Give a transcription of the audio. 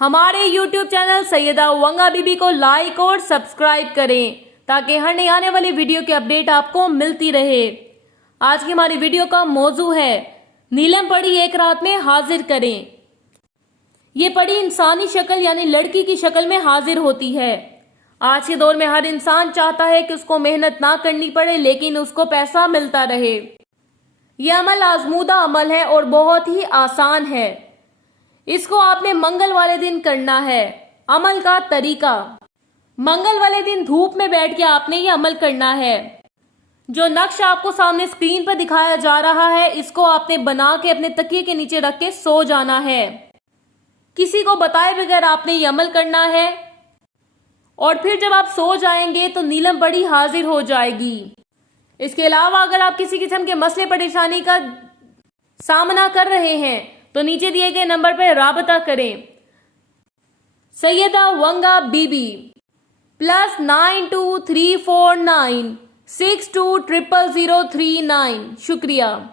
हमारे YouTube channel Syeda वंगा बीबी को like और सब्सक्राइब करें ताकि हर नई आने वाली वीडियो की अपडेट आपको मिलती रहे। आज की हमारी वीडियो का मौजू है नीलम परी एक रात में हाजिर करें। ये परी इंसानी शक्ल यानी लड़की की शक्ल में हाजिर होती है। आज के दौर में हर इंसान चाहता है कि उसको मेहनत ना करनी पड़े लेकिन उसको पैसा मिलता रहे। यह अमल आजमूदा अमल है और बहुत ही आसान है। इसको आपने मंगल वाले दिन करना है। अमल का तरीका, मंगल वाले दिन धूप में बैठ के आपने ये अमल करना है। जो नक्शा आपको सामने स्क्रीन पर दिखाया जा रहा है इसको आपने बना के अपने तकिए के नीचे रख के सो जाना है। किसी को बताए बगैर आपने ये अमल करना है और फिर जब आप सो जाएंगे तो नीलम परी हाजिर हो जाएगी। इसके अलावा अगर आप किसी किस्म के मसले परेशानी का सामना कर रहे हैं तो नीचे दिए गए नंबर पर राबता करें। सैयदा वंगा बीबी +923496200039। शुक्रिया।